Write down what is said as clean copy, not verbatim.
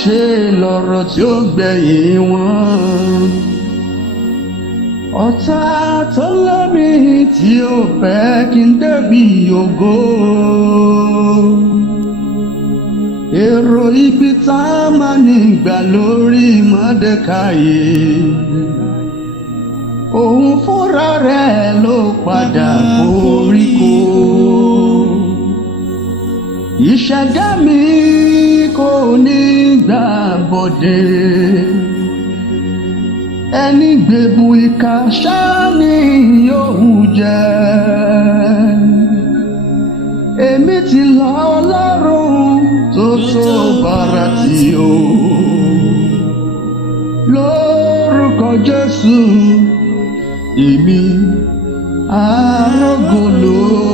ṣe lọ̀rọ̀ tí ó gbẹ̀yìn wọn. Ọ̀tá tó lẹ́mí tí ó fẹ́ kí n débi ògo. Èrò ibi tá a máa nígbà lórí Mọ́dékáì. Òun fúnra rẹ̀ ló padà forí kó. Ìṣẹ̀dá mi kò ní gbà bọ̀dé. Ẹni gbèbù ìkà ṣáá ni yóò jẹ. Èmi ti lọ Ọlọ́run tó tó bàrà tí o. Lórúkọ Jésù èmi àrògolo.